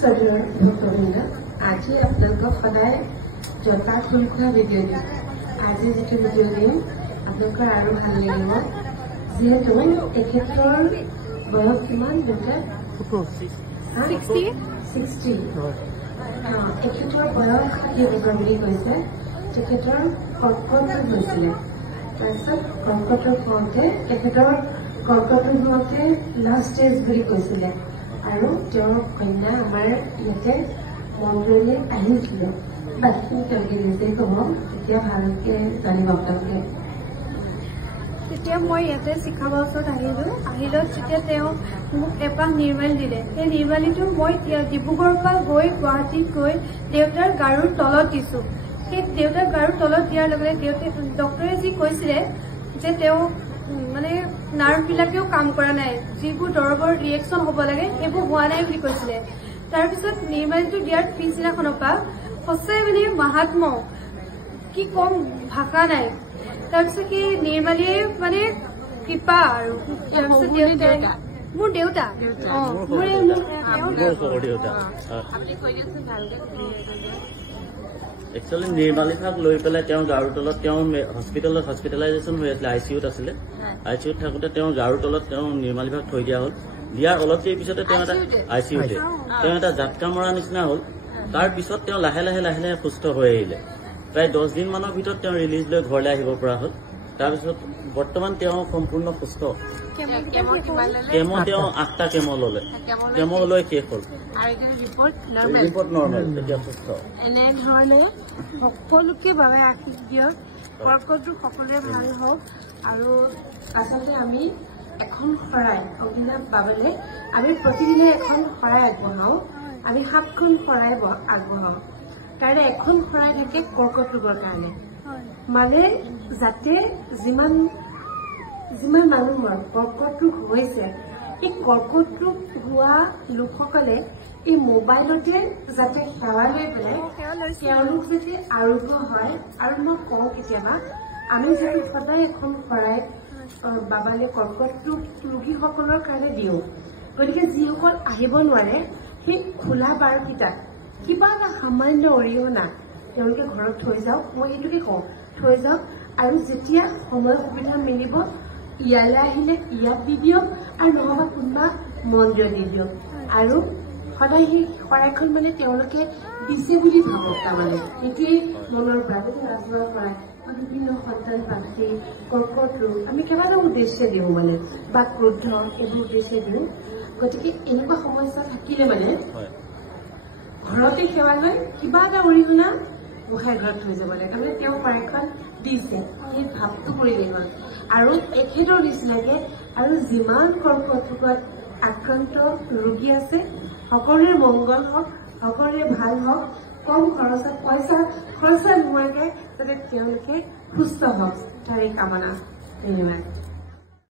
सदर भक्तवृंद आज आपलोक सदा जता खुलखा भिडिओ दिम आज जी भिडिओ दिम आपलोक और ভাল লাগিব जेहेतु एखेतर बयस किमान दुटा 60 एखेतर बयस किबा বুলি কৈছে তেখেতৰ কৰ্কট হৈছিলে তাৰপিছত কৰ্কটৰ ফলতে তেখেতৰ কৰ্কটৰ ফলতে লাষ্ট স্টেজ বুলি কৈছিলে আৰু তেওঁৰ কন্যা আমাৰ ইয়াতে মন্দিৰলৈ আহিছিল বাকী তেওঁলোকে নিজে ক'ব তেতিয়া ভালকে জানিব আপোনালোকে তেতিয়া মই ইয়াতে শিক্ষাৰ ওচৰত আহিলো তেতিয়া তেওঁ মোক এপাহ নিৰ্মাল দিলে সেই নিৰ্মালিটো মই ডিব্ৰুগড়ৰ পৰা গৈ গুৱাহাটীত গৈ দেউতাৰ গাৰুৰ তলত দিছো সেই দেউতাৰ গাৰুৰ তলত দিয়াৰ লগে লগে ডক্টৰে যি কৈছিলে যে তেওঁ মানে নাৰ্ভবিলাকেও কাম কৰা নাই যিবোৰ দৰৱৰ ৰিয়েকশ্যন হ'ব লাগে সেইবোৰ হোৱা নাই বুলি কৈছিলে তাৰপিছত নিৰ্মালিটো দিয়াৰ পিছদিনাখনৰ পৰা সঁচাই মানে মাহাত্ম্য কি কম ভাষা নাই তাৰপিছত কি নিৰ্মালীয়ে মানে কৃপা আৰু মোৰ দেউতা एक्चुअली निर्मालिकाक লৈ পেলাই তেওঁ গাৰুৰ তলত তেওঁ হস্পিটেলাইজেশ্যন হৈ আছিল আইচিইউত আছিলে আইচিইউত থাকোতে তেওঁ গাৰুৰ তলত তেওঁ নিৰ্মালিকাক থৈ দিয়া হ'ল দিয়াৰ অলপ দেৰি পিছতে তেওঁ এটা আইচিইউতে তেওঁ এটা জাটকা মৰা নিচিনা হ'ল তাৰ পিছত তেওঁ লাহে লাহে সুস্থ হৈ আহিলে প্ৰায় 10 দিন মানৰ ভিতৰত তেওঁ ৰিলিজ লৈ ঘৰলৈ আহিব পৰা হ'ল তাৰপিছত বৰ্তমান তেওঁ সম্পূৰ্ণ সুস্থ কেমো তেওঁ 8টা কেমো ললে কেমো লৈ শেষ হ'ল ৰিপৰ্ট নৰ্মেল এতিয়া সুস্থ এনে ধৰণে সকলোকে বাবে আশীষ দিয়ক কৰ্কটটো সকলোৰে ভাল হওক আৰু আচলতে আমি এখন শৰাই অগ্নিনাভ বাবালে আমি প্ৰতিদিনে এখন শৰাই আগবঢ়াও আমি 7খন শৰাই আগবঢ়াও তাৰে এখন শৰাই থাকে কৰ্কট ৰোগৰ কাৰণে মানে যাতে যিমান মানুহৰ কৰ্কট ৰোগ হৈছে এই কৰ্কট ৰোগ হোৱা লোকসকলে এই মোবাইলতে যাতে সেৱা লৈ পেলাই তেওঁলোক যাতে আৰোগ্য হয় আৰু মই কওঁ কেতিয়াবা আমি যদি সদায় এখন শৰাই বাবালে কৰ্কট ৰোগীসকলৰ কাৰণে দিওঁ গতিকে যিসকল আহিব নোৱাৰে সেই খোলা বাৰকেইটাত কিবা এটা সামান্য অৰিহণা তেওঁলোকে ঘৰত থৈ যাওক মই এইটোকে কওঁ থৈ যাওক আৰু যেতিয়া সময় সুবিধা মিলিব ইয়ালৈ আহিলে ইয়াত দি দিয়ক আৰু নহবা কোনোবা মন্দিৰত দি দিয়ক আৰু সদায় সেই শৰাইখন মানে তেওঁলোকে দিছে বুলি ভাবক তাৰমানে এইটোৱেই মনৰ পৰা ৰাজহুৱা শৰাই বিভিন্ন সন্তান প্ৰাপ্তি কৰ্কট ৰোগ আমি কেইবাটাও উদ্দেশ্যে দিওঁ মানে বা ক্ৰোধ এইবোৰ উদ্দেশ্যে দিওঁ গতিকে এনেকুৱা সমস্যা থাকিলে মানে ঘৰতে সেৱা লৈ কিবা এটা অৰিহণা গোসাঁই ঘৰত থৈ যাব লাগে তাৰমানে তেওঁ শৰাইখন দিছে সেই ভাৱটো কৰিলেই হ'ল আৰু এখেতৰ নিচিনাকে আৰু যিমান কৰ্কট ৰোগত আক্ৰান্ত ৰোগী আছে সকলোৰে মংগল হওক সকলোৰে ভাল হওক কম খৰচত পইচা খৰচা নোহোৱাকৈ যাতে তেওঁলোকে সুস্থ হওক তাৰে কামনা ধন্যবাদ